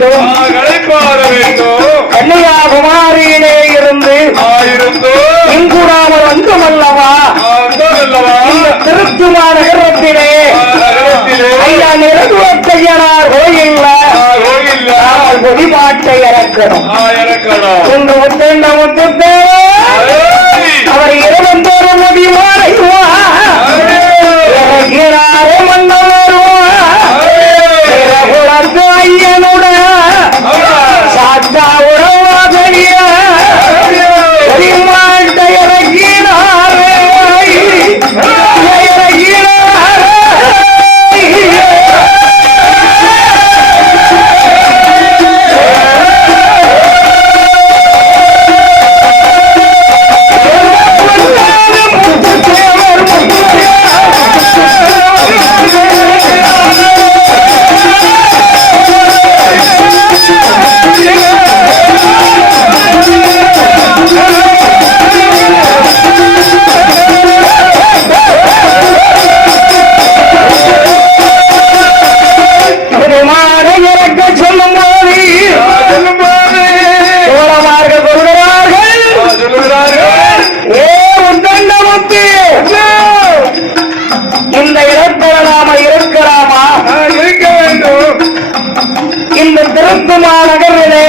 வேண்டும், கன்னியாகுமரியிலே இருந்து இங்குடாமல் வந்தமல்லவா இந்த திருத்துமா நகரத்திலே ஐயா நிறுவத்தையனார் கோயில்ல வழிபாட்டை இறக்கணும். இன்று முத்தேண்ட முத்தே அவர் இரவந்தோறு முடிவாரைவா இறக்கிறாரே மன்னவருவாத்து ஐயனுட சாத்தா உறவாதலிய வழிபாட்டை இறக்கிறாரே திருத்துமா நகரிலே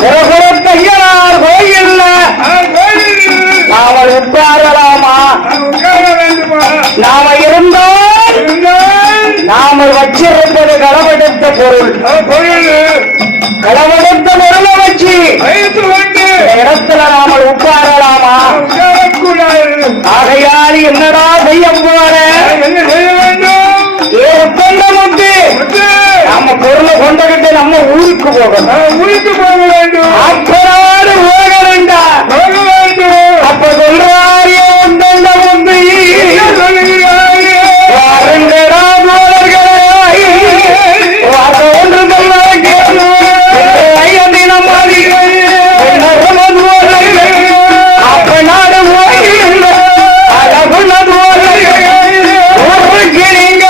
நிறகுலத்தையனார் கோயில் நாமல் உட்காரலாமா? நாம இருந்தால் நாமல் வச்சிருப்பது களவெடுத்த பொருள், களவெடுத்த பொருளை வச்சு இடத்துல நாமல் உட்காரலாமா? ஆகையால் என்னடா செய்ய போற? நம்ம பொருளை கொண்டுகிட்டு நம்ம ஊருக்கு போகணும், ஊருக்கு போக வேண்டும். அப்பனாடு போக வேண்டாம், அப்ப சொல்றாரு வந்து வாருங்கடா தோழர்களே, வார்த்தை ஒன்று அப்பனாடு போய் அழகுள்ள ஊருக்கு நீங்க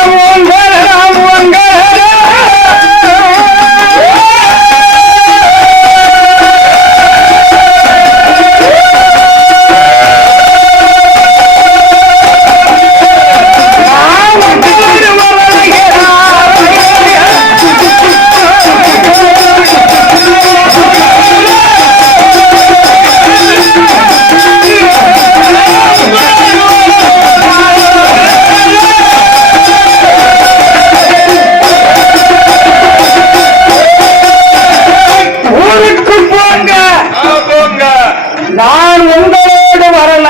நான் உங்களோடு வரல.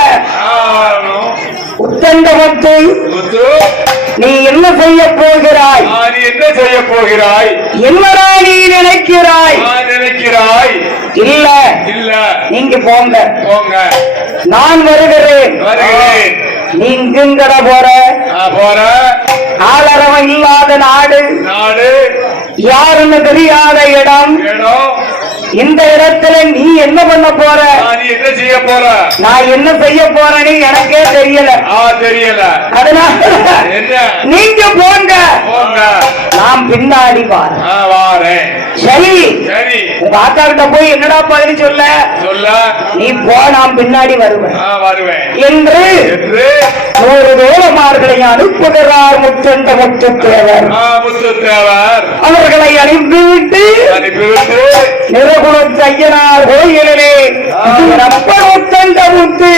உத்தண்டமுத்து, நீ என்ன செய்ய போகிறாய்? என்ன செய்ய போகிறாய்? என்னடா நீ நினைக்கிறாய்? இல்ல இல்ல, நீங்க போங்க போங்க, நான் வருகிறேன். நீங்கட போற ஆளரவம் இல்லாத நாடு, யாருன்னு தெரியாத இடம். இந்த இடத்துல நீ என்ன பண்ண போற? என்ன செய்ய போற? நான் என்ன செய்ய போறேன்னு எனக்கே தெரியல. அதனால நீங்க போங்க, நான் பின்னாடி வாரேன். சரி, உங்க ஆத்தா கிட்ட போய் என்னடா பதில் சொல்ல? நீ போ, நான் பின்னாடி வருவேன் என்று 100 தோழமார்களை அனுப்புகிறார் முத்தண்ட முத்துத்தேவர். அவர்களை அனுப்பிவிட்டு நிறகுலத்தையனார் கோயிலே முத்தண்ட முத்து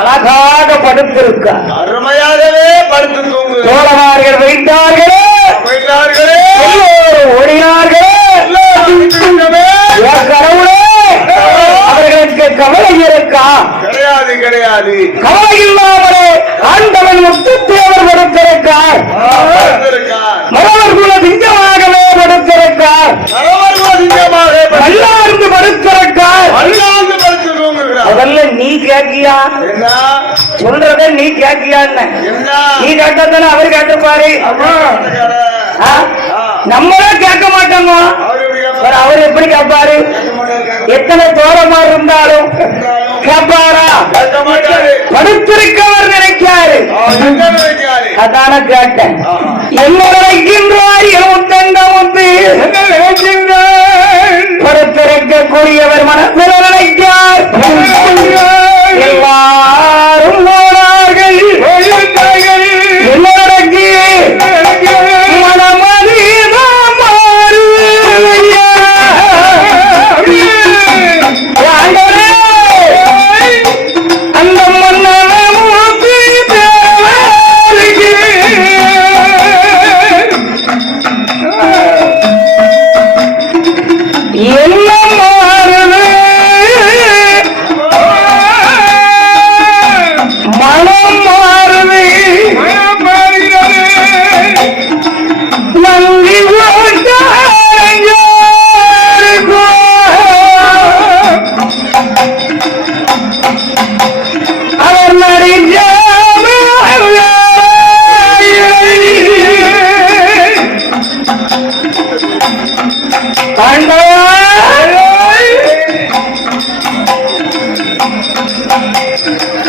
அழகாக படுத்திருக்கார். அருமையாகவே படுத்து தூங்கு. தோழமார்கள் வைத்தார்களே, ஓடினார்களே. கடவுளே, அவர்களுக்கு கவலை இருக்கா? கிடையாது. கவலை இல்லாமலே ஆண்டவன் முத்துத்தேவர் படுத்திருக்கார். மரவர் குல சிங்கமாகவே படுத்திருக்கார். பல்லார்ந்து படுத்திருக்கார். அதல்ல நீ கேட்கியா? சொல்றத நீ கேட்கியான்னு நீ கேட்டதானே அவர் கேட்டுப்பாரு. நம்மளே கேட்க மாட்டோங்க, அவர் எப்படி கேட்பாரு? எத்தனை தோழமா இருந்தாலும் கேட்பாரா? படுத்திருக்கவர் நினைக்காரு. அதான கேட்டேன். என்ன நினைக்கின்றார்?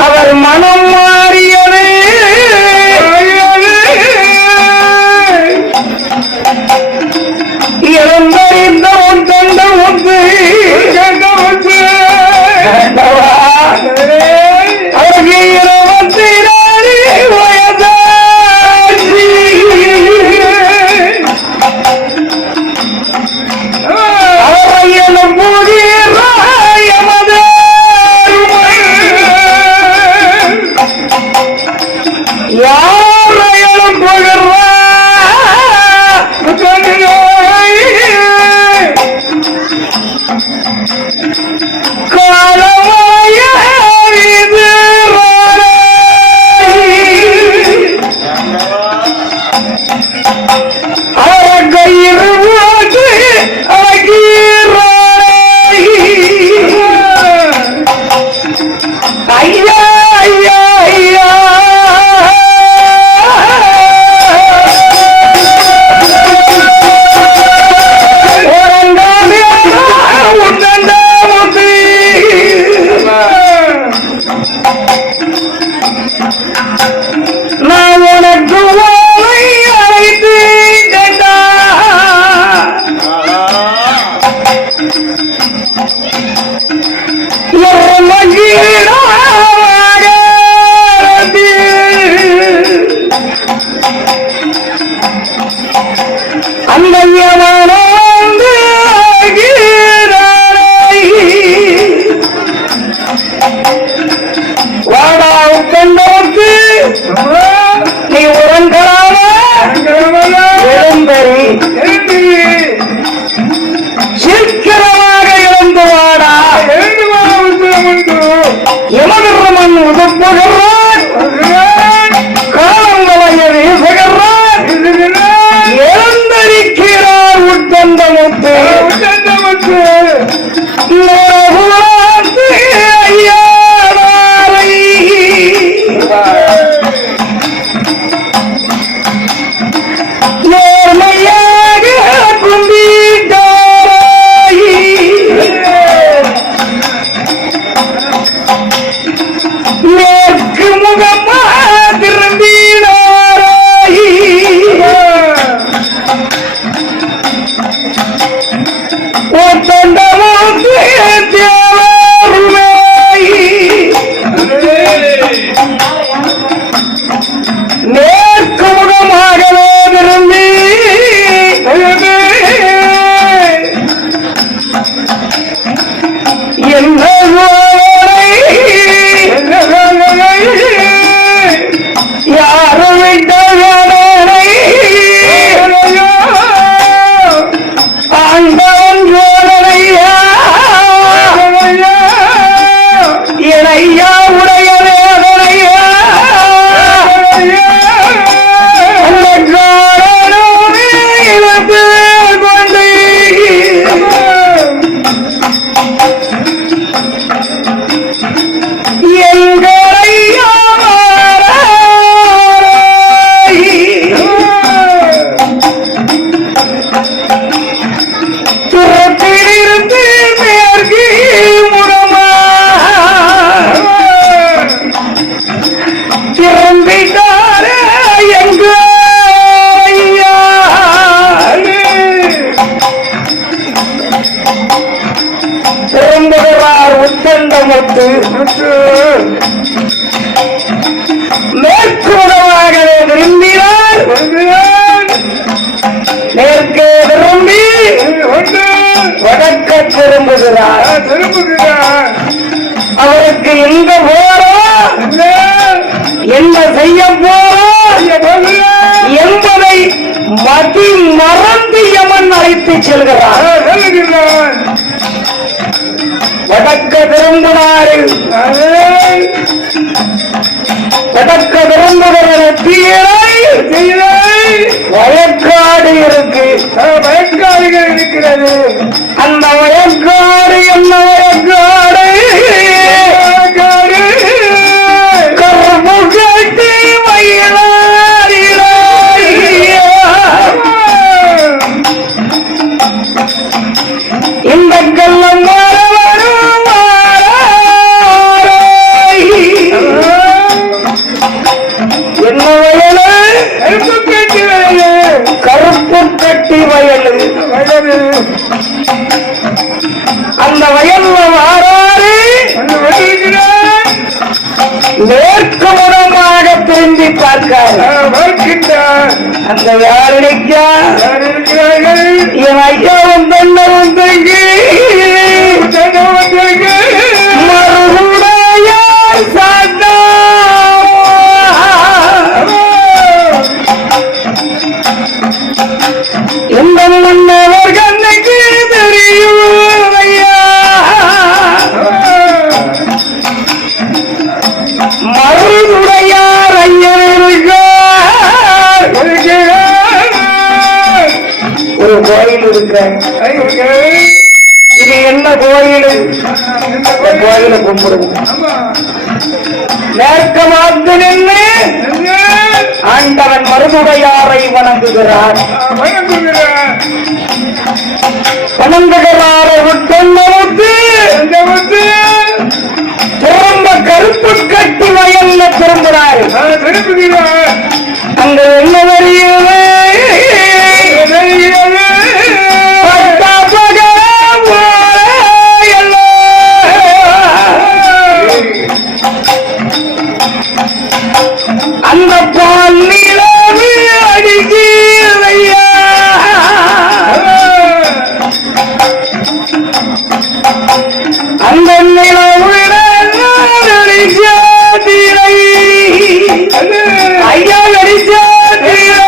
அவர் மனம் மாறியது இழந்தறிந்த உன் கண்ட ஒன்று அவருக்கு 24 வயதாச்சு. அவரையனும் யாரையனும் போகிறா நீ உறங்கலாம எழுந்தறி சீக்கிரமாக எழுந்து வாடா எமகர்மன் உதப்புகிறான் காலங்களைய வீசுகிறான் எழுந்தரிக்கிறார் உத்தந்தமுத்து மேற்கூடமாகவே விரும்பினார் மேற்கே விரும்பி வடக்க திரும்புகிறார் அவருக்கு எங்க போறோம் என்ன செய்ய போறோம் என்பதை மதி மறந்து யமன் அழைத்து செல்கிறார். வடக்க திரும்பினாரு வடக்க விரும்புகிற வயக்காடு இருக்கு வயக்காடுகள் இருக்கிறது. அந்த வயக்காடு என்ன வயக்காடு கரும்பு கட்டி வயலாரில அந்த வயல்ல வாராரு மேற்கு முகமாக திரும்பி பார்க்கிறார். அந்த யாருக்கா என் ஐயாவும் தன்னவும் தங்கி மறுபுடைய சாத்தா எந்த முன்னவர் கண்ணுக்கு தெரியும் ஐயா மருதுடையார் ஐயர் ஒரு கோயில் இருக்கு. இது என்ன கோயில்? கோயிலை கும்பிடுவோம். மேற்க பார்த்து நின்று ஆண்டவன் மருதுடையாரை வணங்குகிறார். வணங்குகிறாரை விட்டு திரும்ப கருப்பு கட்டி வயல்ல திரும்புகிறார். அங்க என்ன தெரியுது? அந்த பால் நிலவு அடிக்கையா அந்த நிலவுட நடிச்சாதிரை ஐயா நடிச்சாதிரை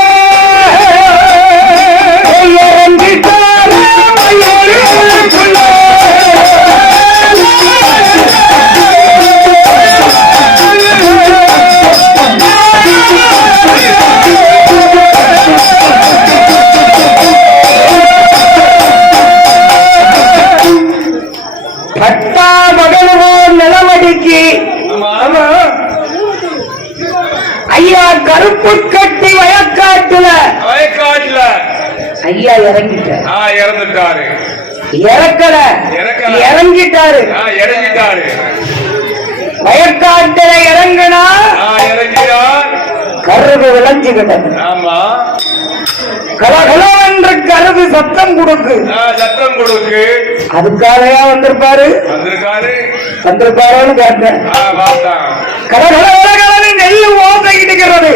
ஐயா கருப்பு கட்டி வயக்காட்டுல ஐயா இறங்கிட்டாரு. இறக்கல இறங்கிட்டாரு. வயக்காட்டுல இறங்கினா கருது விளைஞ்சுக்கிட்டது. கலகலோ என்று கருது சத்தம் கொடுக்கு. அதுக்காகவே வந்திருப்பாருன்னு கேட்டேன். கலகலகலகலன்னு நெல்லு ஓசையிடுகிறது.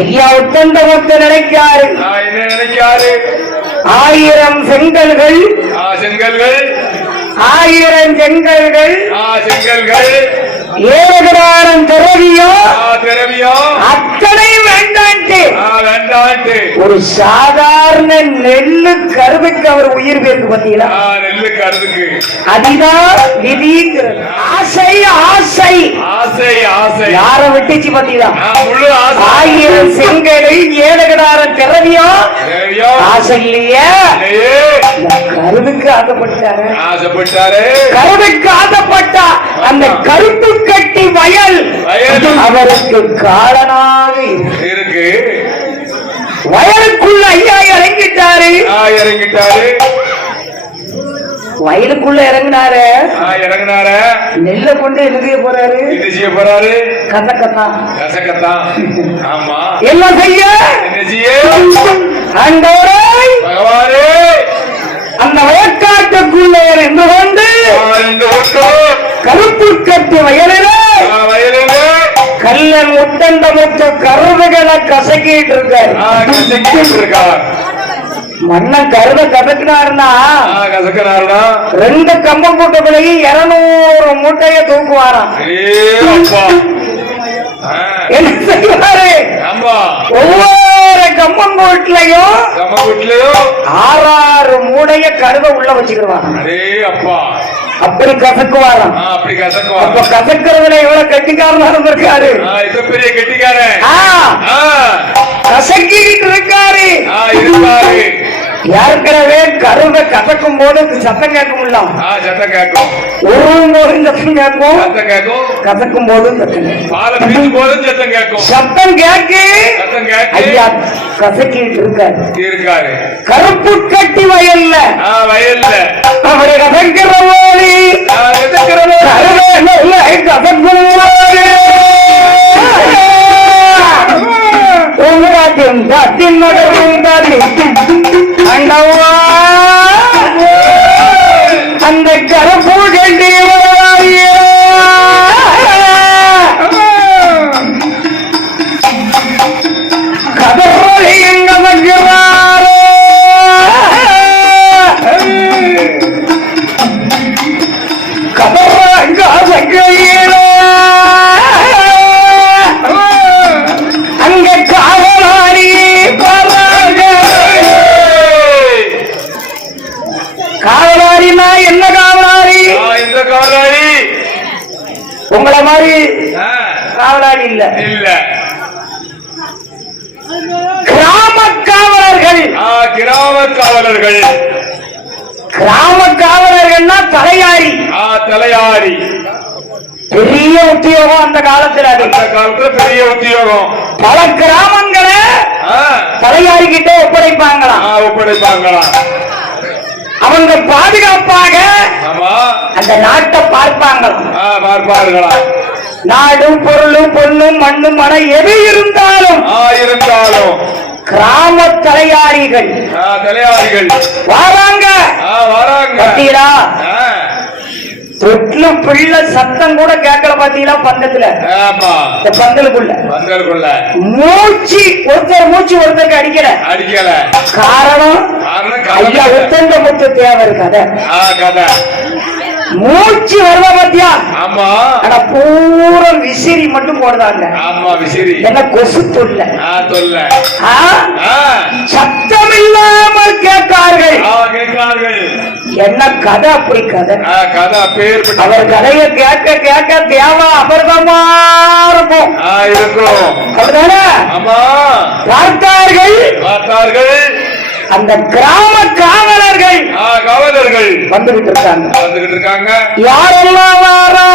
ஐயா உத்தந்த மொத்த நினைக்காரு. 1000 செங்கல்கள் 1000 செங்கல்கள் 7 திரவியம் அத்தனை வேண்டான்ட்டு ஒரு சாதாரண நெல்லு கருதுக்கு அவர் உயிர் பேருக்கு பார்த்தீங்களா? நெல்லு கருதுக்கு அதுதான் விதிங்கிறது. ஆசை ஆசை ஆசை ஆசை யார விட்டுச்சு பார்த்தீங்களா? 1000 செங்கலை 7 திரவியம் ஆசை இல்லையே. கருதுக்கு ஆசைப்பட்டாரு. கருதுக்கு ஆசைப்பட்டா அந்த கருப்பு கட்டி வயல் அவருக்கு காலனாக இருக்கு. வயலுக்குள்ள ஐயா இறங்கிட்டாரு. வயலுக்குள்ள இறங்கினாரு. நெல்ல கொண்டு என்ன செய்ய போறாரு? கசக்கத்தான். என்ன செய்ய அந்த வயக்காட்டுக்குள்ள இருந்து கொண்டு கருப்பு கட்டி வயலில கல்லன் முட்டண்ட முட்டு கருதுகளை கசக்கிட்டு இருக்காரு. மண்ணன் கருத கசக்கினாருன்னா 2 கம்பம் கூட்டத்திலேயே 200 மூட்டைய தூக்குவாராம். என்ன செய்வாரு? ஒவ்வொரு கம்பங்கூட்லயும் 6 மூடைய கருத உள்ள வச்சுக்கிடுவாங்க. அப்படி கசக்குவாராம். அப்ப கசக்கிறதுல எவ்வளவு கெட்டிக்காரனா இருந்திருக்காரு. பெரிய கெட்டிக்காரன் கசக்கிட்டு இருக்காரு. ஏற்கனவே கருவை கசக்கும் போது சத்தம் கேட்கும். உருவும் போது சத்தம் கேட்கும். கசக்கும் போதும் சத்தம் கேட்கு. ஐயா கசக்கிட்டு இருக்காரு. கருப்பு கட்டி வயல்ல அவரை கசக்கிற போது கசக்கும் போது தாயும் தாத்தின் மகரும் தாத்தி அண்டவா அந்த கரப்பூர்கள் கதறி எங்க வைக்கிறாரோ கதற அங்க காவலாரி காவலாரினா என்ன காவலாரி? இந்த காவலாரி உங்களை மாதிரி காவலாரி இல்ல, கிராம காவலர்கள். கிராம காவலர்கள். கிராம காவலர்கள்னா தலையாரி. தலையாரி பெரிய உத்தியோகம் அந்த காலத்துல. அந்த காலத்துல பெரிய உத்தியோகம். பல கிராமங்களை தலையாரி கிட்ட ஒப்படைப்பாங்களாம். அவங்க பாதுகாப்பாக அந்த நாட்டை பார்ப்பாங்களாம். நாடும் பொருளும் பொண்ணும் மண்ணும் மனம் எது இருந்தாலும் கிராம தலையாரிகள் வாராங்க. பத்தீங்களா? தொட்டில பிள்ளை சத்தம் கூட கேட்கல பாத்தீங்களா? பந்தத்துல, இந்த பந்தலுக்குள்ள மூச்சு ஒருத்தருக்கு அடிக்கல. காரணம் ஐயா உத்தந்த முத்து தேவர் கதை. மூச்சு வருவா பாத்தியா? ஆனா பூரா விசிறி மட்டும் போடுறாங்க. என்ன கொசு தொல்ல. சத்தம் இல்லாமல் கேட்கார்கள். என்ன கதை? அப்படி கதை. அவர் கதையை கேட்க கேட்க தேவா அபர்தமா இருக்கும். அப்படிதானே பார்த்தார்கள். அந்த கிராம காவலர்கள் வந்துகிட்டு இருக்காங்க. யாரெல்லாம் வாரா?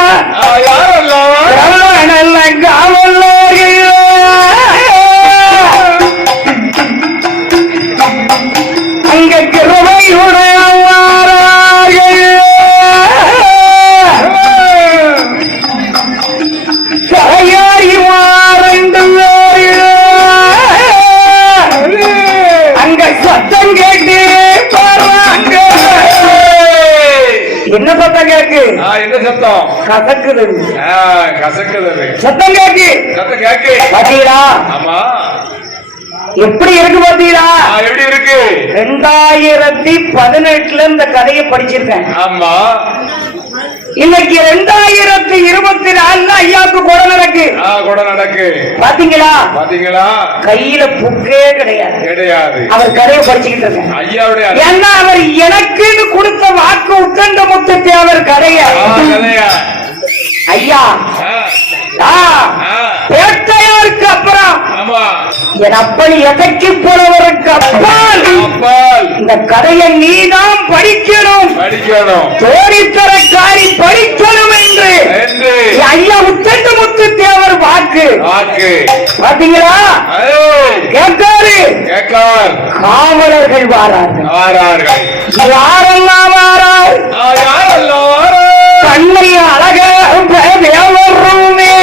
காவலர்கள். அங்க கிருபையுடைய வாரார்கள். தலையாரி வாரண்டு சத்தம் கேட்டு பாருங்க. என்ன சத்தம் கேக்கு? என்ன சத்தம்? கசக்குது. சத்தம் கேக்கு பாத்தீங்களா? எப்படி இருக்கு பாத்தீங்களா? எப்படி இருக்கு? 2018 இந்த கதையை படிச்சிருக்கேன். இன்னைக்கு 2024 ஐயாவுக்கு கொடை நடக்கு. பாத்தீங்களா? கையில புக்கே கிடையாது. அவர் கதையை படிச்சுக்கிட்டு இருக்கேன். ஏன்னா அவர் எனக்குன்னு கொடுத்த வாக்கு உட்கண்ட முத்து தேவர் கதைய ஐயா பேட்டையாருக்கு அப்புறம் என் அப்படி எதைக்கு போனவருக்கு அப்பால் இந்த கதையை நீதான் படிக்கணும். தோழித்தரக்காரி படிக்கணும் என்று ஐயா உத்தண்ட முத்து தேவர் வாக்கு. பாத்தீங்களா? கேட்காரு. காவலர்கள் வாரார்கள். யாரெல்லாம் வாரார்? கண்ணை அழக தேவருமே.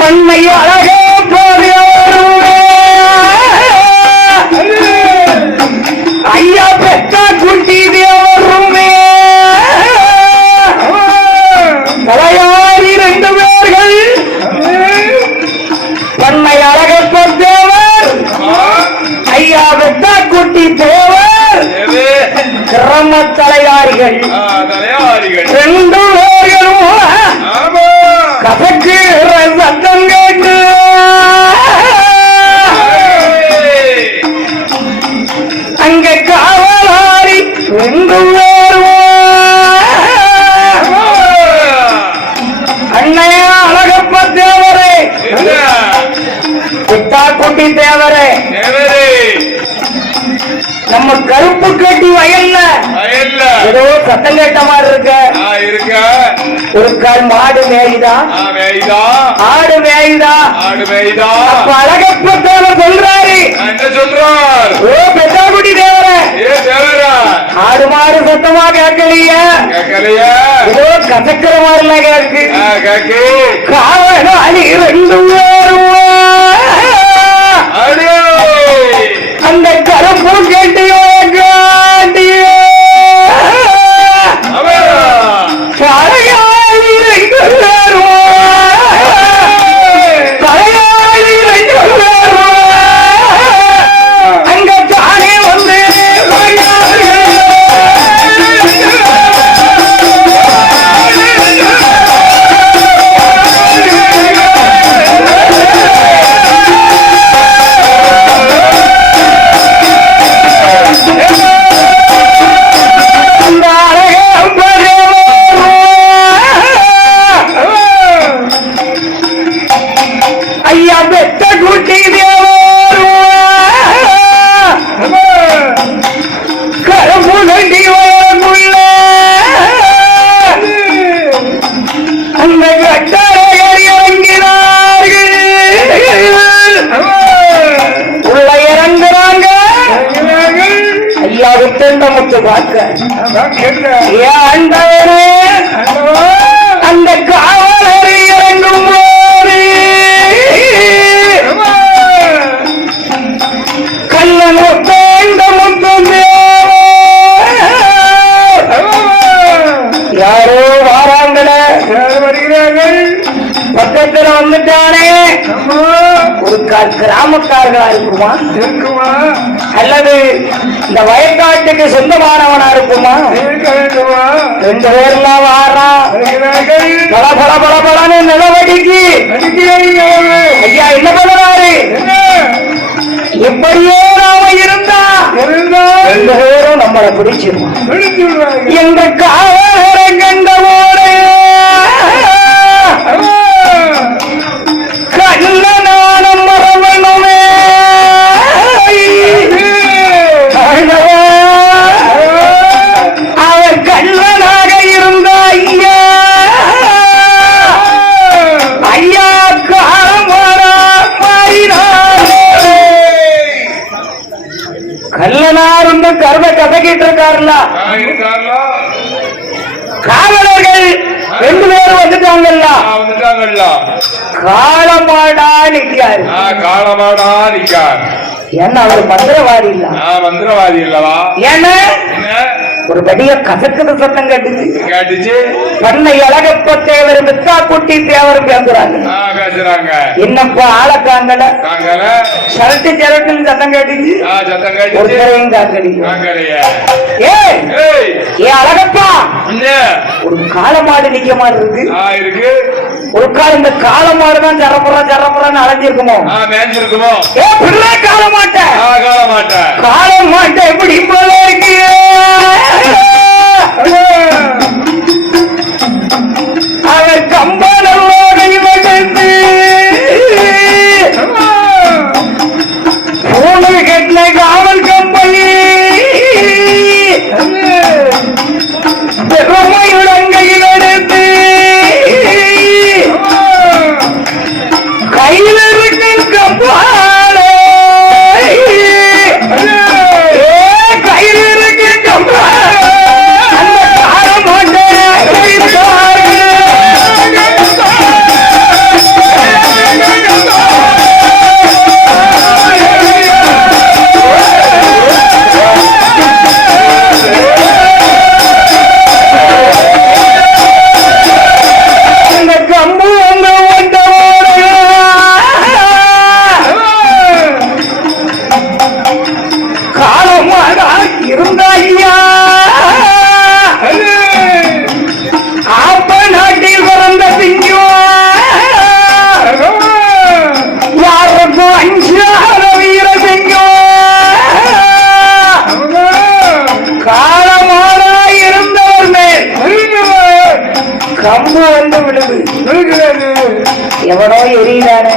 கண்ணை அழக தேவருமே. ஐயா பெத்தா குட்டி தேவருமே. தலையாரி 2 பேர்கள். கண்ணை அழகப்ப தேவர், ஐயா பெத்தா குட்டி தேவர். கிராம தலையாரிகள் 2 பேர்களும் கசக்குற சத்தம் கேட்டு அங்க காவலாரி 2 பேரும் அண்ணையா அழகப்ப தேவரே, பித்தா குட்டி தேவரே, நம்ம கருப்பு கட்டி வயல்ல ஏதோ சத்தம் கேட்ட மாதிரி இருக்க. ஒரு கால் மாடு மேயுதா, ஆடு மேயுதா. அப்ப அழகப்ப தேவர் சொல்றாரு, ஓ பெத்தாக்குட்டி தேவர, ஆடு மாடு சத்தமா கேட்கலைய ஏதோ கசக்கிற மாதிரிலாம் கேக்கு காவலாளி 2 பேரும் அந்த கருப்பு கேட்டியோ காட்டியோ தலையாளி 2 பேரும் தலையாளி 2 பேரும் அங்க தானே வந்து ஐயா பெத்த குட்டி கரும்பு கண்டி வரக்குள்ள அந்த கட்டளைகள் இறங்கினார்கள் உள்ள இறங்குறாங்க ஐயா விட்டு முத்து பார்க்க ஆண்டவரே அந்த காவலரை இறங்கும் போது கல்லன் ஒத்தேண்ட முத்தம் யாரோ வாராங்கள வருகிறார்கள் பக்கத்துல வந்துட்டானே ஒரு கிராமக்காரர்களா இருக்குமா அல்லது இந்த வயக்காட்டுக்கு சொந்தமானவனா இருக்குமா 2 பேர்லாம் வாரா பல பல பல பலன்னு நிலவடிக்கு ஐயா என்ன பண்ணுறாரு எப்படியோ நாம இருந்தா 2 பேரும் நம்மளை பிடிச்சிருவோம் எங்க காவலரை கண்டவோடு கண்ணனானம் மரவனுமே அவர் கண்ணனாக இருந்த ஐயா ஐயா காமரா கல்லனா இருந்து கருவை கதக்கிட்டு இருக்காருல்ல காவலர்கள் 2 பேரும் வந்துட்டாங்கல்ல காலமாடா நிக்காரு ஏன்னா அவர் மந்திரவாதி இல்ல மந்திரவாதி இல்லவா ஏன்னா ஒரு பெரிய கசக்குது சத்தம் கேட்டுச்சு பண்ணை அழகப்ப தேவர் மித்தா குட்டி தேவரும் பேசுறாங்க என்னப்பா ஆளக்காங்கல சரட்டு சரட்டுன்னு சத்தம் கேட்டுச்சு ஒருத்தரையும் காக்கடிங்க ஏ அழகப்பா ஒரு காலமாடு நிக்க மாதிரி இருக்கு ஒரு கால இந்த காலமாடுதான் ஜரப்புறான்னு அலைஞ்சிருக்குமோ ஏ பிள்ளை காலமாட்ட எப்படி போல இருக்கு அவர் கம்பனோடு வந்து பூனை கட்டின காவல் கம்பளி பெருமையுடங்கையில் எடுத்து கையில் இருக்கும் கம்பாலே கையில் இருக்கு கம்பாலே கம்பு வந்து விடுது எவனோ எரியிறானே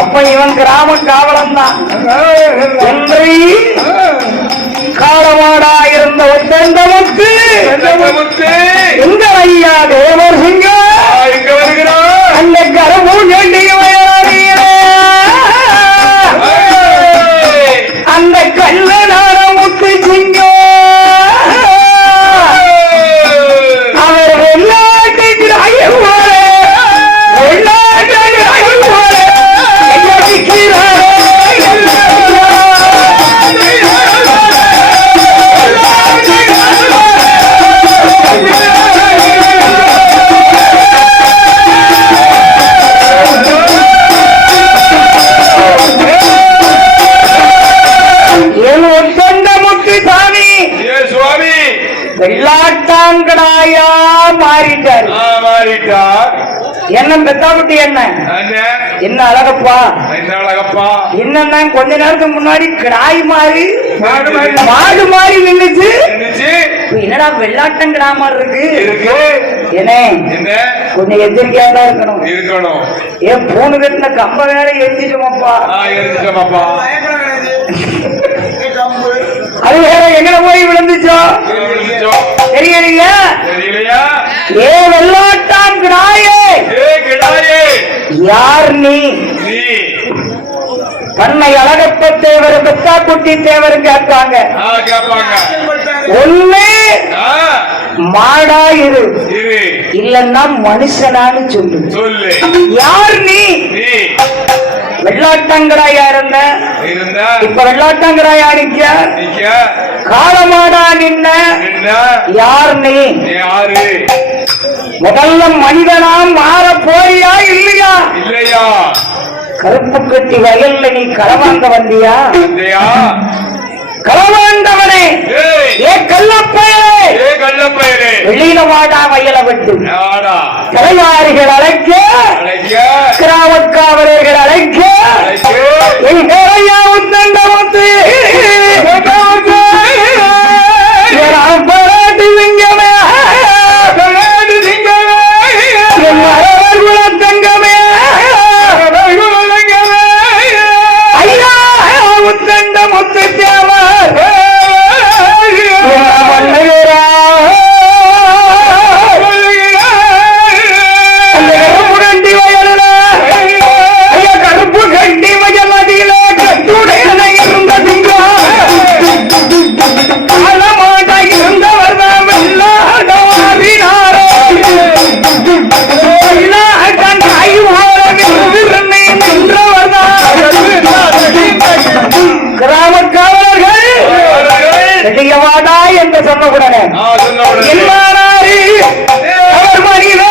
அப்ப இவன் கிராம காவலம் தான் காலமாடா இருந்த ஒத்தந்தமுத்து இந்த ஐயா தேவர் சிங்கம் அந்த கரமூ அந்த கல்லனான முத்து சிங்கம் மாறிட்டார். என்ன பெத்தாக்குட்டி என்ன என்ன அழகப்பா, என்ன அழகப்பா. என்னன்னா கொஞ்ச நேரத்துக்கு முன்னாடி கிடாய் மாறி மாடு மாறி நின்னுச்சு. என்னடா வெள்ளாட்டம் கிடா மாதிரி இருக்கு. என்ன கொஞ்சம் எச்சரிக்கையா தான் இருக்கணும். ஏன் பூனு கட்டின கம்ப வேற எரிஞ்சிட்டோமாப்பா. அது வேற எங்க போய் விழுந்துச்சோ தெரியலையா? ஏ வெள்ளாட்டான் கிடாயே, யார் நீ? பண்ணை அழகப்ப தேவர் பெத்தா குட்டி தேவர் கேட்பாங்க. ஒண்ணு மாடா இரு, இல்லன்னா மனுஷனான்னு சொல்லு. யார் நீ? வெள்ளாட்டங்கராயா இருந்த, இப்ப வெள்ளாட்டங்கராயா நிக்க காலமாடா நின்ன. யார் நீ? முதல்ல மனிதனா மாற போறியா இல்லையா? கருப்பு கட்டி வயல்ல நீ களவாங்க வந்தியா? களவாண்டவனே, ஏ கள்ளப்பயலே, வெளியில வாடா வயலை விட்டு. தலைவாரிகள் அழைக்க, கிராமக்காவலர்கள் அழைக்க, எங்களையா உத்தண்டமுத்து சிங்கமே, குலத்தங்கமே, ஐயா உத்தண்ட முத்து தேவர் கருப்பு கட்டி வயல் அதில கட்டுடையன இருந்த காலமாட்டா இருந்தவர் கிராமக்காவலர்கள் வாடா என்று சொன்னவுடனே எல்லாரும் அவர் மனித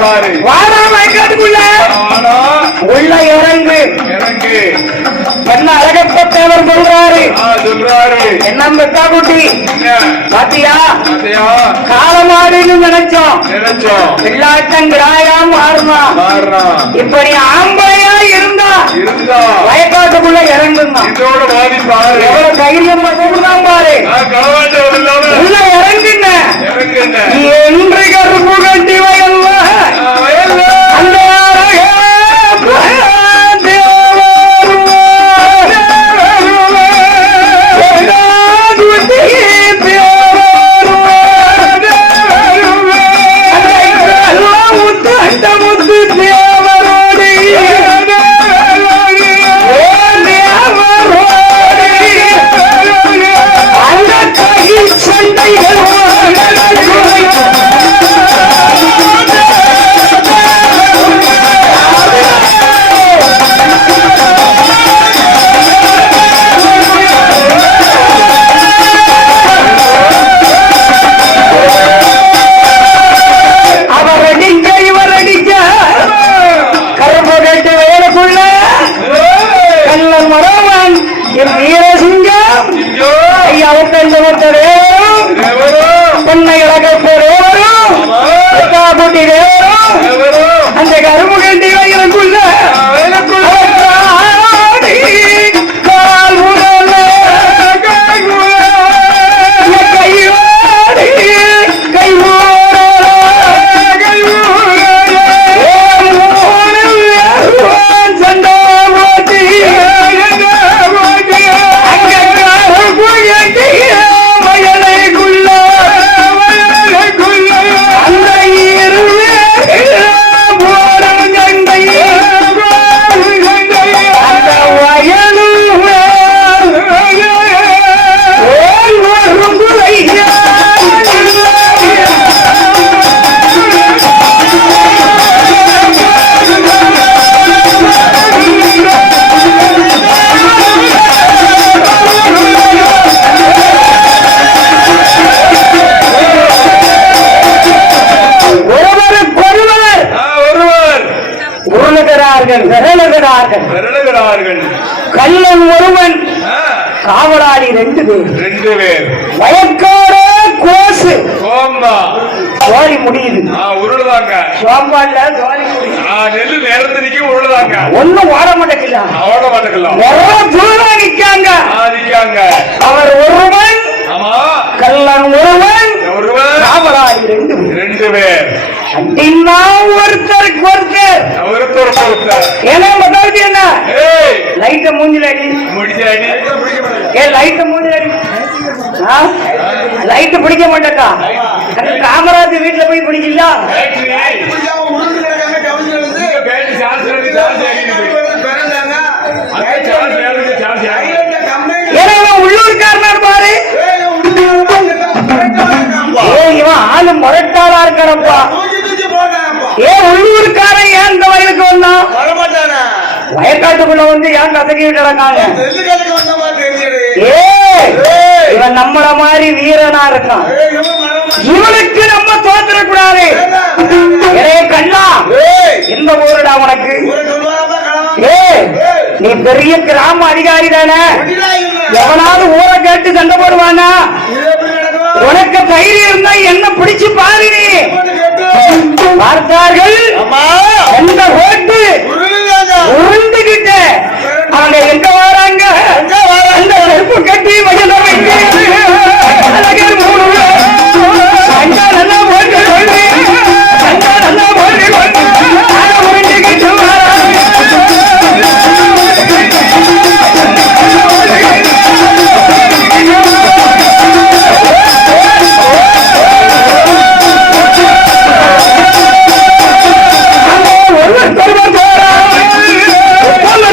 பாரு. வாடா மயக்காட்டுக்குள்ள உள்ள இறங்கு. என்ன அழகப்ப தேவர் சொல்றாரு. என்ன பெத்தா குட்டி பாத்தியா காலமாடுன்னு நினைச்சோம். எல்லாட்டங்கிராயா மாறுனா. இப்ப நீ ஆம்பளையா இருந்தா வயக்காட்டுக்குள்ள இறங்குமா. எவ்வளவு தைரியமா கூப்பிடுதான் பாரு. உள்ள இறங்குங்க என்று கருப்பு கட்டி வயல்ல அந்த அவர்கள் விரலுகிறார்கள். கள்ளன் ஒருவன், காவலாளி 2 பேர். வயக்காடு கோசு சோழி முடியுது. உருளுதாங்க சோம்பால்ல சோழி முடியுது. நெல்லு நேரத்திற்கு உருளுதாங்க. ஒண்ணும் ஓட மாட்டேங்கலாம். தூரம் நிக்காங்க. அவர் ஒருவன், கள்ளன் ஒருவன், காவலாளி 2 பேர். அப்படின்னா ஒருத்தருக்கு ஒருத்தர் ஏன்னா மதாவது என்ன லைட்ட மூஞ்சில அடி லைட்ட மூஞ்சில அடி லைட் பிடிக்க மாட்டேக்கா. காமராஜ் வீட்டுல போய் பிடிக்கல. உள்ளூர்காரனா பாரு. இவன் ஆளு முரட்டாளா இருக்கானப்பா. உள்ளூர்காரன் ஏன் இந்த வயலுக்கு வந்தான்? வயக்காட்டுக்குள்ள வந்து ஏன் கசக்கி விட்டுறாங்க? இவன் நம்மள மாதிரி வீரனா இருக்கான். இவனுக்கு நம்ம தோத்துடக்கூடாது. கண்ணா எந்த ஊருடா உனக்கு? நீ பெரிய கிராம அதிகாரி தானே. எவனாவது ஊரை கேட்டு சண்டை போடுவானா? உனக்கு தைரியம் இருந்தா என்ன பிடிச்சு பாரு. நீ பார்த்தார்கள் எந்த ஓட்டு உருண்டுகிட்ட அவங்க எங்க வராங்க? அந்த செருப்பு கட்டி வயல வைக்க நல்லா போட்டு சொல்லி நல்லா போட்டு உருண்டுகிட்டு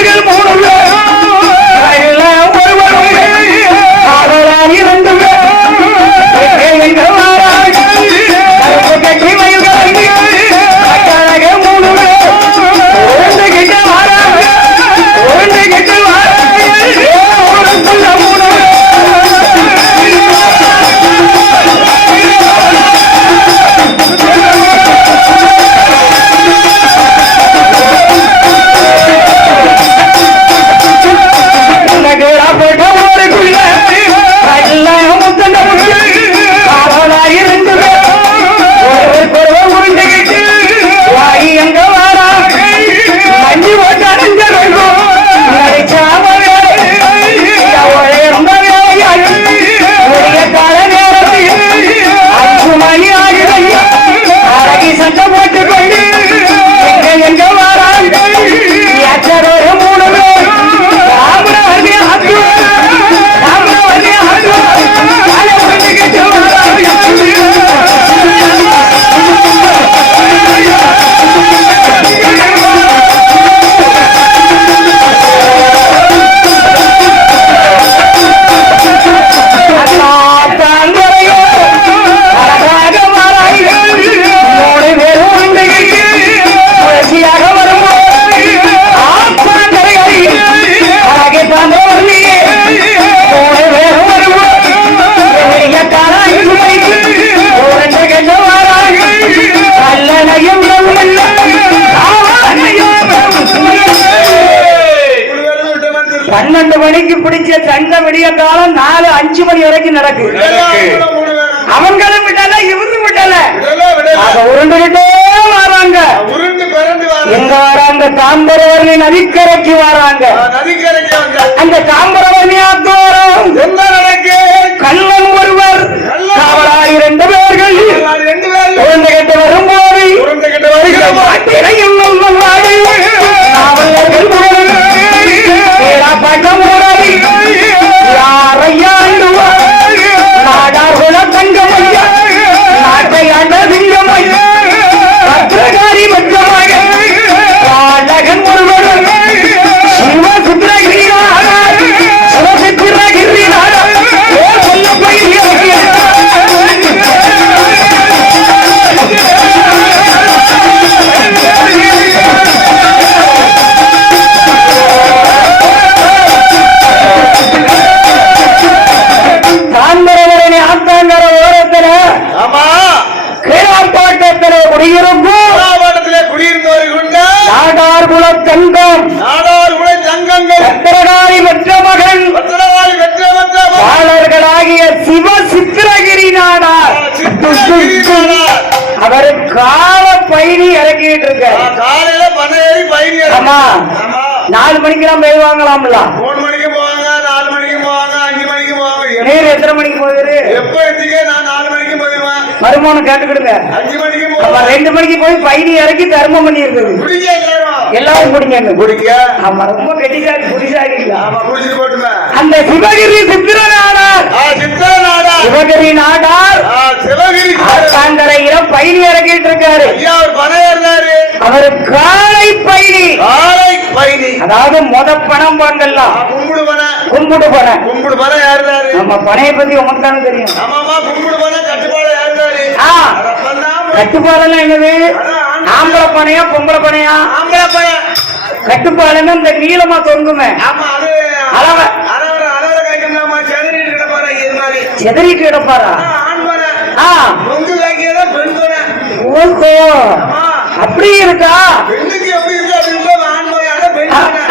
மணிக்கு பிடிச்ச சண்டை விடிய காலம் 4-5 மணி வரைக்கும் நடக்கு. அவங்களும் விடல, இவரும் விடல. உருண்டுகிட்டே வராங்க. எங்க வராங்க? தாம்பரவரணி நதிக்கரைக்கு வராங்க. அந்த தாம்பரவரணி ஆத்தோரம் கள்ளன் ஒருவர், காவலாளி 2 பேர்கள் உருண்டுகிட்டு வரும்போது நாடார்குல தங்கமையா, நாட்டை ஆண்ட சிங்கமையா, பத்திரகாரி பச்சமாக பாலகன் ஒருவர் சிவசுத்திரகிரிநாத சிவசுத்திரகிரிநாத சொல்ல தாம்பரவரணி ஆத்தாங்கர ஓரத்துல குடியிருக்கும் நாடார் குலத்தன் பயணி இறக்கிட்டு இருக்க. காலையில பண்ண ஏறி பயணி ஆமா 4 மணிக்கெல்லாம் போய் வாங்கலாம்ல. 3 மணிக்கு போவாங்க, 4 மணிக்கு போவாங்க, 5 மணிக்கு போவாங்க. நேரு எத்தனை மணிக்கு போகுது? எப்ப எத்திக்க நான் 4 மணிக்கு போயிடுவேன். மருமகன் கேட்டுக்கிடுங்க. 5 மணிக்கு அப்ப போவேன். 2 மணிக்கு போய் பயணி இறக்கி தர்மம் பண்ணி இருக்குது. குடிக்க எல்லாரும் குடிங்க. குடிக்க. ஆமா ரொம்ப கெட்டிசாரி புரிசாரி. ஆமா குடிச்சிட்டு போட்டுமே. அந்த சிவகிரி சித்திரநாடார் சித்திரநாடா சிவகிரி நாடார் சிவகிரி ஆத்தாங்கரையில பயணி இறக்கிட்டு இருக்காரு. ஐயா அவர் பணம் ஏறினாரு. அவரு காலை பயணி. காலை பயணி அதாவது பணம் வாங்கலாம். கும்பிடு பணம். கும்பிடு பணம். கும்பிடு பணம் ஏறினாரு. நம்ம பணைய பத்தி உமக்கு தானே தெரியும். ஆமாமா கும்பிடு பணம் கட்டுப்பாடு ஏறினாரு. கட்டுப்பாடெல்லாம் என்னது? ஆம்பளை பணையா பொம்பளை பணையா? ஆம்பளை பையன். கட்டுப்பாடுன்னா இந்த நீளமா தொங்குமே. ஆமா அது அளவ அளவு கைக்கணுமா செதறிட்டு கிடப்பாரா இது மாதிரி. செதறிட்டு கிடப்பாரா? ஆண் பணம். பொங்கு கைக்கிறதா பெண் பணம். ஓஹோ அப்படி இருக்கா? பெண்ணுக்கு எப்படி இருக்கு அப்படின்னு ஆண் பணம். பெண் பணம்.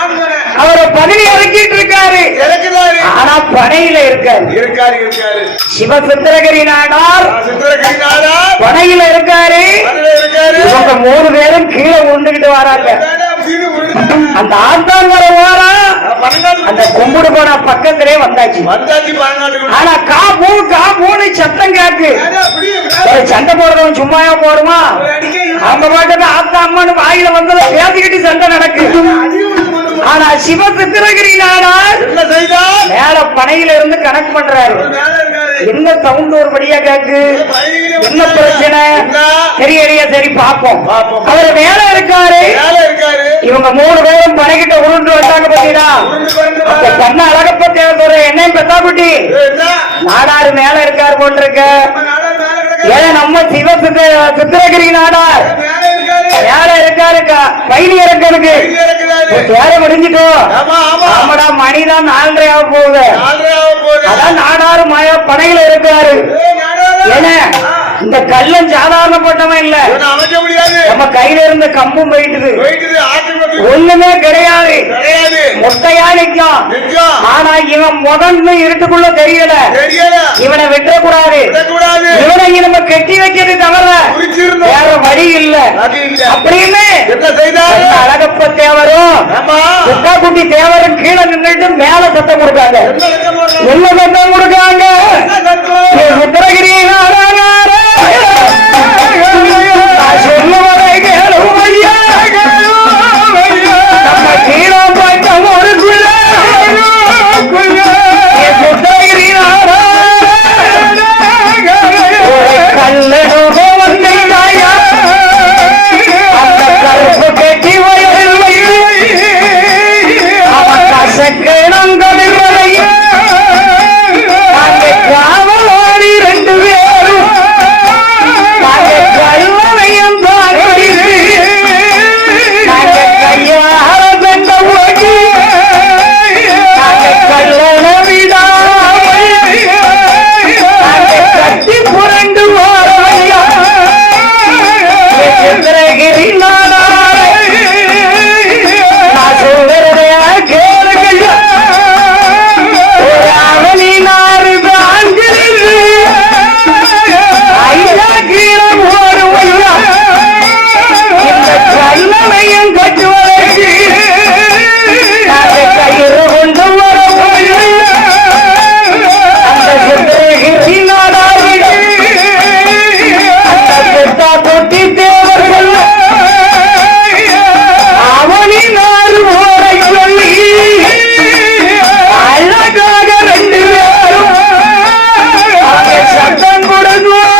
ஆண் பணம். அவரை பதவி இறக்கிட்டு இருக்காரு. இறக்குறாரு. ஆனா பனையில இருக்காரு. இருக்காரு இருக்காரு. சிவ சித்திரகிரி நாடார் சித்திரகிரி நாடா பனையில இருக்காரு. இருக்காரு. இவங்க 3 பேரும் கீழே உண்டுகிட்டு வராங்க. அந்த ஆத்தாங்கர ஓரா அந்த கும்பிடு போன பக்கத்திலே வந்தாச்சு. ஆனா காபூன்னு சத்தம் கேக்கு. சண்டை போடுறவன் சும்மாயா போடுமா? அவங்க பாட்டுக்கு ஆத்தா அம்மான்னு வாயில வந்ததை பேசிக்கிட்டு சண்டை நடக்கு. ஆனா சிவ சித்திரகிரி நாடார் மேல பனையில இருந்து கணக்கு பண்றாரு. என்ன சவுண்ட் ஒரு படியா கேக்கு? என்ன பிரச்சனை தெரியலையா? சரி பாப்போம். அவர் மேல இருக்காரு. இவங்க 3 பேரும் பனைகிட்ட உருண்டு வந்தாங்க. பாத்தீங்களா கண்ண அழகப்ப தேவை என்னையும் பெத்தா குட்டி நாடாரு மேல இருக்காரு போட்டிருக்க. ஏன்னா நம்ம சிவ சித்திரகிரி நாடார் மேல இருக்காருக்கா பயணி இறக்கிறதுக்கு வேலை முடிஞ்சிட்டோம். ஆமாடா மணிதான் 4:30 ஆக போகுது. அதான் நாடாரு பனையில இருக்காரு. ஏன்னா இந்த கல்லன் சாதாரணப்பட்டவன் இல்ல. நம்ம கையில இருந்த கம்பும் போயிட்டுது. ஒண்ணுமே கிடையாது. மொட்டையா நிற்கும். ஆனா இவன் முதல்ல இருட்டுக்குள்ள தெரியல. இவனை வெட்டக்கூடாது. இவனை நம்ம கெட்டி வைக்கிறது தவிர வேற வழி இல்ல அப்படின்னு அழகப்ப தேவரும் குட்டி தேவரும் கீழே நின்றுட்டு மேல சத்தம் கொடுக்காங்க. என்ன சத்தம் கொடுக்காங்க? சித்திரகிரி சொல்லுவதை கேளும் ஐயா. நம்ம கீழே பார்த்த ஒரு சித்திரகிரி கல்லோ வந்தாயா அந்த கருப்பு கட்டி வயலில் வைத்து அவன் கசக்கிழங்களில் அங்கே காவலாளி 2 பேரும் அங்கே கல்லறையும் தாக்கடித்து அங்கே கையார பெண்ட ஓகி அங்கே கல்லண விடாமல் அங்கே கட்டி புரண்டு வாரையா சித்திரகிரி நாடாரை நான் சொல்றதையா கேளுங்க. ஒரு அவனி 4 ஆண்களில் ஐயா கீழம் ஓடுவையா இந்த கல்லணையும் கட்டுவதற்கு நாங்கள் கயிறு கொண்டு வரவையா அந்த சித்திரகிரி நாடாரில் அந்த பெத்தா தொட்டி தேவர் சொல்ல அவனி 4 ஓரை சொல்லி அழகாக 2 பேரும் அங்கே சத்தம் கொடுக்கும்.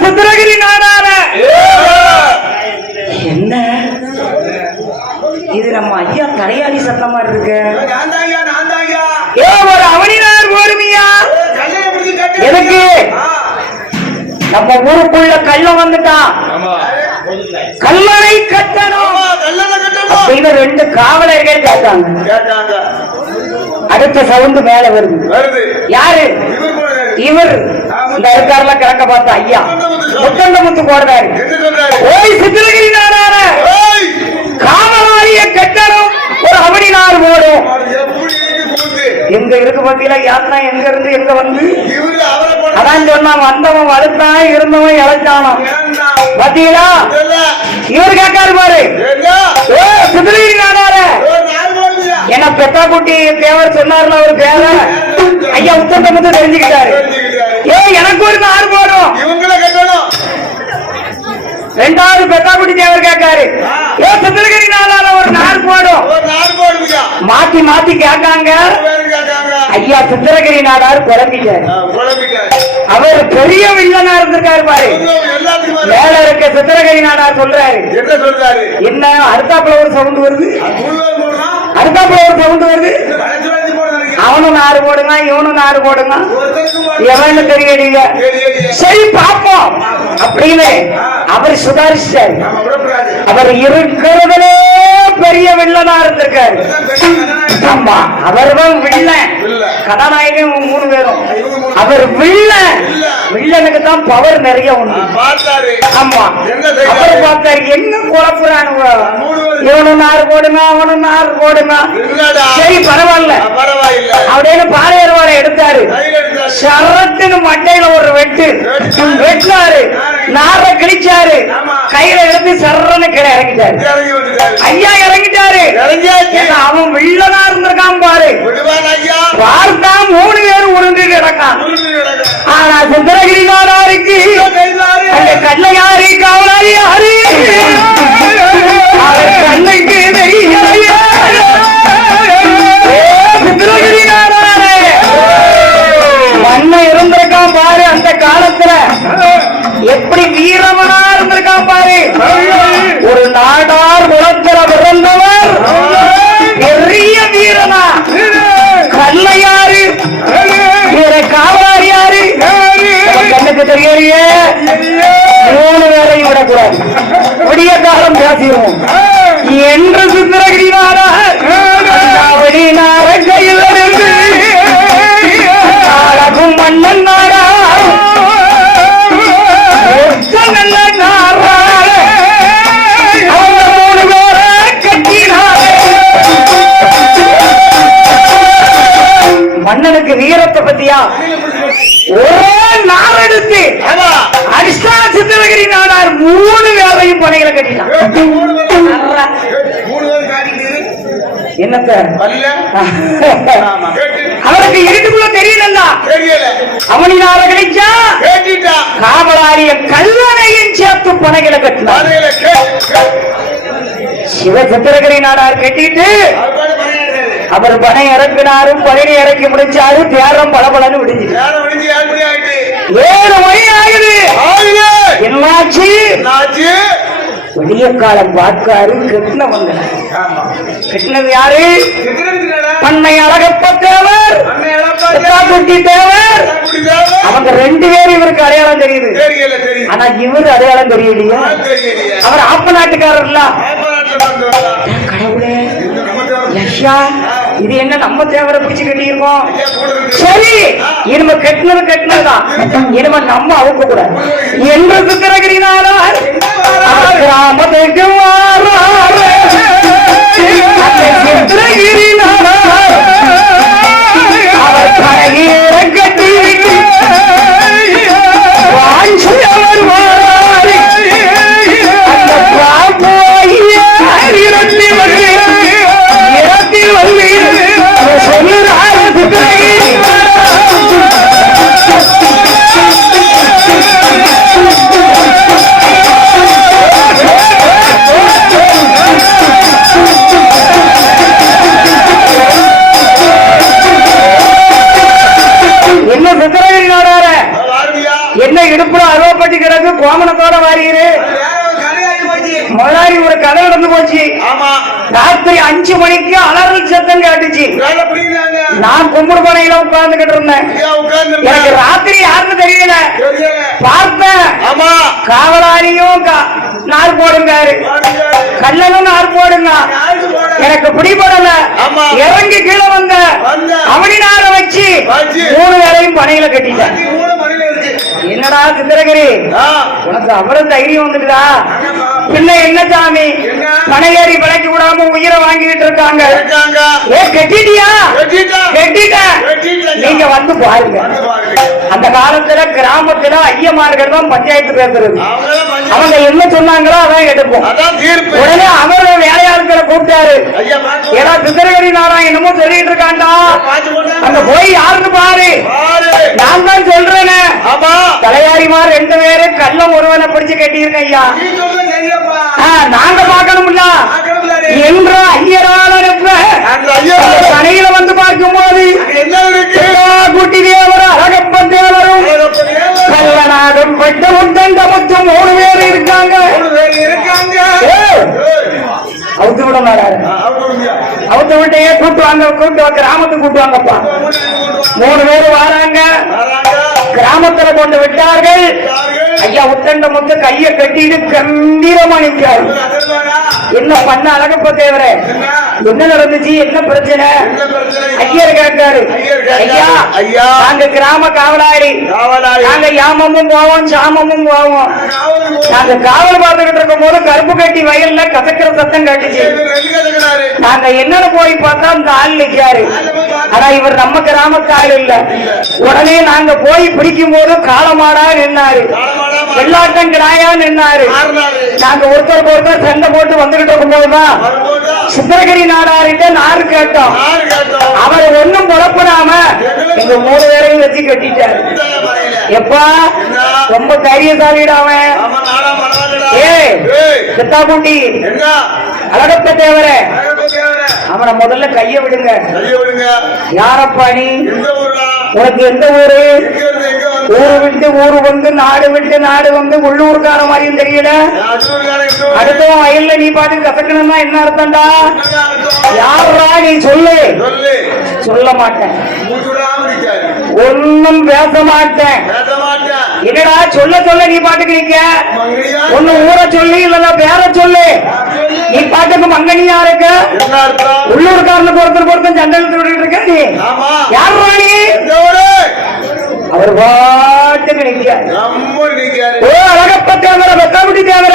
சித்திரகிரி நாடார என்ன இது? நம்ம ஐயா தலையாளி சத்தம் மாதிரி இருக்கு. ஒரு அவனினார் போருமியா எதுக்கு? நம்ம ஊருக்குள்ள கள்ள வந்துட்டான். கல்லணை கட்டணும் அப்படின்னு 2 காவலர்கள் கேட்டாங்க. அடுத்த சவுண்டு மேல வருது. வருது. யாரு? இவர் போடுறாரு. இவர் இந்த இருக்காருல கிழக்க பார்த்த ஐயா முத்தண்டமுத்து போடுறாரு. என்ன சொல்றாரு? ஓய் சித்திரகிரி நாடார ஏய்! காமலாரிய கட்டணம் ஒரு அவனினார் போடும். அவர் எப்படி இருக்கு கூத்து? எங்க இருக்கு பத்தியில யாத்திரா எங்க இருந்து எங்க வந்து இவரு அவரை போட அதான் சொன்னா வந்தவன் வலுத்தான் இருந்தவன் இழைச்சானாம். ஏன்னா? பாத்தீங்களா? இல்ல. இவர் கேட்காரு பாரு. என்ன? ஓ சித்திரகிரி நாடார ஒரு நாள் போடுறியா? என்ன பெத்தா குட்டி தேவர் சொன்னார்ல ஒரு பேர ஐயா உத்தண்டமுத்து தெரிஞ்சுக்கிட்டாரு. தெரிஞ்சுக்கிட்டாரு. எனக்கு ஒரு நாறு போடும். இவங்கள கட்டணும். ரெண்டாவது பெத்தாக்குடி தேவர் கேட்காரு. சித்திரகிரி நாளால ஒரு நார் போடும். ஒரு நாள் போடுறியா? மாத்தி மாத்தி கேட்காங்க. பேரு கேட்டாங்க. ஐயா சித்திரகிரி நாடாரு குழம்பிட்டாரு. குழம்பிட்டாரு. அவர் பெரிய வில்லனா இருந்திருக்காரு பாரு. எல்லாத்துக்கும் மேல இருக்க சித்திரகிரி நாடார் சொல்றாரு. என்ன சொல்றாரு? என்ன அடுத்தாப்புல ஒரு சவுண்ட் வருது. முழுவதும் போடுறான். அடுத்தாப்புல ஒரு சவுண்ட் வருது. வளைச்சு வளைச்சு போடுறாங்க. அவனும் நாறு போடுங்க இவனும் நாறு போடுங்க. ஒருத்தருக்கும் எவன்னு தெரியல. தெரியலையே. சரி பாப்போம் அப்படின்னு அவர் சுதாரிச்சாரு. நம்ம விடக்கூடாது. அவர் இருக்கிறதுலே பெரிய வில்லனா இருந்திருக்காரு. ஆமா அவர்தான் வில்லன். கதாநாயகன் 3 பேரும். அவர் வில்லன். வில்லனுக்கு தான் பவர் நிறைய உண்டு. பார்த்தாரு. ஆமா என்ன செய்ய? அவர் பார்த்தாரு என்ன குழப்புறானுவ. இவனும் நாறு போடுங்க அவனும் நாறு போடுங்க. இல்லடா. சரி பரவாயில்ல பரவாயில்ல. அப்படின்னு பாறையர்வாரை எடுத்தாரு. கையில எடுத்தாரு. சரத்துன்னு மண்டையில ஒரு வெட்டினாரு. நார கிழிச்சாரு. கையில எடுத்து சரன்னு கீழே இறங்கிட்டாரு. இறங்கி வந்துட்டாரு. ஐயா இறங்கிட்டாரு. இறங்கியாச்சு. ஏன்னா அவன் வில்லனா இருந்திருக்கான் பாரு. விடுவான் ஐயா. பார்த்தா 3 பேரும் உருண்டு கிடக்கான். உருண்டு கிடக்கு. ஆனா சித்திரகிரி நாடாருக்கு கைதாரு. அந்த கண்ணையாரி காவலாரி யாரு அவர் கண்ணுக்கு தெரியலையே. சித்திரகிரி நாடாரு மண்ணை இருந்திருக்கான் பாரு. அந்த காலத்துல எப்படி வீரவனா இருந்திருக்கான் பாரு. ஒரு நாடார் குலத்துல பிறந்தவர் பெரிய வீரனா. கல்லையாரு வீர காவலாரி யாரு கண்ணுக்கு தெரியலையே. 3 பேரையும் விடக்கூடாது. விடிய காலம் பேசிடுவோம் என்று சித்திரகிரி நாடார் வெளிநாட கையில் இருந்து அழகும் மன்னன் நாடா நல்ல நாராள அவங்க 3 பேரை கட்டினாரே. மன்னனுக்கு வீரத்தை பத்தியா ஒரே நார் எடுத்து அடிஷ்டா சித்திரகிரி நாடார் 3 பேரையும் பனைகளை கட்டினான். என்னத்த அவனுக்கு இருட்டுக்குள்ள தெரியல. அவனினார கழிச்சா காவலாரிய கல்லணையும் சேர்த்து பனைகளை கட்டினார். சிவ சித்திரகிரி நாடார் கட்டிட்டு அவர் பனை இறக்கினாரும் பழனி இறக்கி முடிச்சாரு. தேரம் பலபலன்னு விடுஞ்சு 7 மணி ஆகுது. என்னாச்சு? விடிய காலம் பார்க்காரு. கெட்டினவங்க கெட்டினது யாரு? பண்ணை அழகப்ப தேவர் குட்டி தேவர். அவங்க 2 பேரும் இவருக்கு அடையாளம் தெரியுது. ஆனா இவரு அடையாளம் தெரியலையா? அவர் ஆப்ப நாட்டுக்காரர்ல. கடவுளே யஷா இது என்ன நம்ம தேவரை பிடிச்சு கட்டியிருக்கோம். சரி இனிமே கட்டினதுதான். இனிமே நம்ம அவுக்க கூடாது என்று சித்திரகிரி நாடார் கிராமத்துக்கு சித்திரகிரி நாடார் அவர் கரையேற கட்டி வாஞ்சவர் மாறி அந்த இரத்தி வந்து சொல்லுறாரு சித்திரகிரி என்ன சித்திரகிரி நாடார என்ன இடுப்புல அறுவப்பட்டு கிடக்கு கோமணத்தோட வாரியிரு முதலாளி ஒரு கதை நடந்து போச்சு. ராத்திரி 5 மணிக்கு அலறல் சத்தம் கேட்டுச்சு. வேலை பிடிக்கிறாங்க. நான் கும்பிடு பனையில உட்கார்ந்துகிட்டு இருந்தேன். ஐயா உட்கார்ந்து எனக்கு ராத்திரி யாருன்னு தெரியல. தெரியல. பார்த்தேன், ஆமா காவலாளியும் நார் போடுங்காரு, கல்லனும் நார் போடுங்க. யாருக்கு போட எனக்கு பிடிபடல. ஆமா. இறங்கி கீழே வந்த வந்த. அவனி நார வச்சு வச்சு. 3 வேளையும் பனையில கட்டிட்டேன். 3 மணில இருக்கு. என்னடா சித்திரகிரி, ஆ உனக்கு அவ்வளவு தைரியம் வந்துட்டுதா? அங்கம்மா. பின்ன என்ன சாமி, என்ன? பனையேறி விலைக்கு விடாம உயிரை வாங்கிட்டு இருக்காங்க. இருக்காங்க. ஏ கட்டிட்டியா? வெட்டிட்டா. கட்டிட்டேன். வெட்டிட்டா. நீங்க வந்து பாருங்க. வந்து பாருங்க. அந்த காலத்துல கிராமத்துல ஐயமார்கள் தான் பஞ்சாயத்து பேசுறது. அவங்களாம் பஞ்சம். அவங்க என்ன சொன்னாங்களோ அதான் எடுப்போம். அதான் தீர்ப்பு. உடனே அவரோட வேலையாட்களை கூப்பிட்டாரு. ஐயா பாத்து ஏன்னா சித்திரகிரி நாராயணன் என்னமோ சொல்லிட்டு இருக்காண்டா, பாத்து போட்டா. அங்க போய் யாருன்னு பாரு. பாரு. நான் தான் சொல்றேனே, ஆமா. தலையாரிமார் 2 பேரும் கள்ளம் ஒருவனை பிடிச்சு கட்டியிருக்க ஐயா. நீ சொல்றது தெரியப்பா. நாங்க பாக்கணும்ல ஆக்கணும்லாடி. என்ற ஐயரால இருப்ப அந்த ஐயா கடையில வந்து பார்க்கும் போது அங்க என்ன இருக்கு? குட்டி தேவர், அழகப்பன் தேவரும், அழகப்ப தேவர். கல்லநாதம் பட்ட உத்தண்ட மொத்தம் 3 பேர் இருக்காங்க. 3 பேர் இருக்காங்க. ஏய், ஏய். அவுத்து விட மாட்டாரு. அவங்க விடுங்க. அவுத்து விட்டே கூட்டு வாங்க, கிராமத்துக்கு கூட்டு வாங்கப்பா. 3 பேர் வராங்க. வராங்க. கிராமத்துல கொண்டு விட்டார்கள். யார்கள்? ஐயா உத்தண்ட மொத்தம் கைய கட்டிட்டு கம்பீரமா நிற்கிறார். அதர்வாடா. என்ன பண்ண அழகப்ப தேவரே, என்ன? என்ன நடந்துச்சு, என்ன பிரச்சனை? என்ன பிரச்சனை? ஐயர் கேட்டாரு. ஐயர் கேட்டாரு. ஐயா, ஐயா. நாங்க கிராம காவலாளி, காவலாளி. நாங்க யாமமும் போவோம் சாமமும் போவோம். காவலுக்கு போ. நாங்க காவல் பார்த்துக்கிட்டு இருக்கும் போது கருப்பு கட்டி வயல்ல கசக்கிற சத்தம் கேட்டுச்சு. நெல்லி கதக்கிறாரு. நாங்க என்னன்னு போய் பார்த்தா அந்த ஆள் நிக்காரு. அதுல போய் பாத்து. ஆனா இவர் நம்ம கிராமத்து ஆள் இல்ல. உடனே நாங்க போய் பிடிக்கும் போது காலமாடா நின்னாரு, காலமாடா வெள்ளாட்டம் கிடாயா நின்னாரு. மாறினாரு. நாங்க ஒருத்தருக்கு ஒருத்தர் சண்டை போட்டு வந்துகிட்டு இருக்கும் போதுதான் வரும்போது சித்திரகிரி நாடாரிட்ட நாறு கேட்டோம். யாரு கேட்டோம்? அவர் ஒண்ணும் புலப்படாம எங்க 3 பேரையும் வச்சு கட்டிட்டாரு. இந்தாங்க பாருங்க. எப்பா, என்ன? ரொம்ப தைரியசாலிடாவன். ஆமா நாடா பரவாயில்லடா. ஏய் ஏய். சித்தாக்குட்டி, என்ன? அழகப்ப தேவரே, அழகப்ப தேவரே. அவனை முதல்ல கைய விடுங்க. கைய விடுங்க. யாரப்பா நீ? எந்த ஊர்டா? உனக்கு எந்த ஊரு? எங்க இருந்து எங்க வந்து? ஊரு விட்டு ஊரு வந்து, நாடு விட்டு நாடு வந்து, உள்ளூர்கார மாதிரியும் தெரியல. அசூர்காரன் எங்க ஊரு? அடுத்தவன் வயல்ல நீ பாட்டு கசக்கணும்னா என்ன அர்த்தம்டா? என்னடா அர்த்தம்? யாரா நீ சொல்லு. சொல்லு. சொல்ல மாட்டேன், மூச்சுடாம இருக்காரு. ஒன்னும் பேச மாட்டேன். பேச மாட்டேன். என்னடா சொல்ல சொல்ல நீ பாட்டுக்கு நிக்க? மங்கனியா? ஒண்ணு ஊரை சொல்லி இல்லன்னா பேர சொல்லு. சொல்லு. நீ பாட்டுக்கு மங்கனியா இருக்க. என்ன அர்த்தம்? உள்ளூர்காரனுக்கு ஒருத்தர் சண்டை விட்டுட்டு இருக்க நீ. ஆமா. யாரா நீ? எந்த ஊரு? அவர் பாட்டுக்கு நிக்க. நம்ம நிக்காரு. ஓ அழகப்ப தேவர, வெக்காமுட்டி தேவர,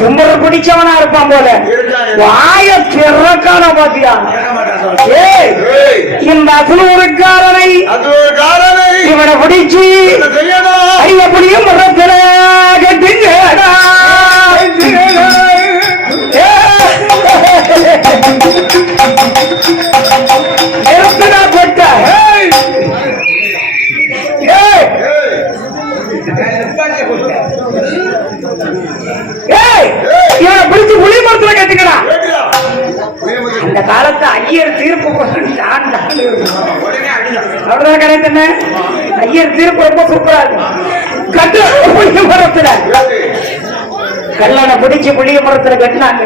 சும்பர பிடிச்சவனா இருப்பான் போல. இருக்காங்க. வாய திறக்கான பாத்தியா? கேட்க மாட்டான் சொல்ல. ஏய், ஏய். இந்த அசுலூருக்காரனை அசூர்காரனை இவனை பிடிச்சு என்ன செய்யணும்? ஐயப்படியும் முறத்துல கட்டிங்கடா. நிறுத்துடா கொட்ட. ஏய், ஏய், ஏய். நிப்பாட்டிய கூப்பிட்டு. ஏய், இவனை பிடிச்சு புளி மரத்துல கட்டுக்கடா. கேக்குதா? உயர்மதி. அந்த காலத்து ஐயர் தீர்ப்பு கொண்டான். உடனே அடிதான். அவ்வளவுதான் கரெக்ட். என்ன ஐயர் தீர்ப்பு ரொம்ப சூப்பரா இருக்கும். கட்டு புளிய மரத்துல ஏய். கல்லணை பிடிச்சு புளிய மரத்துல கட்டினாங்க.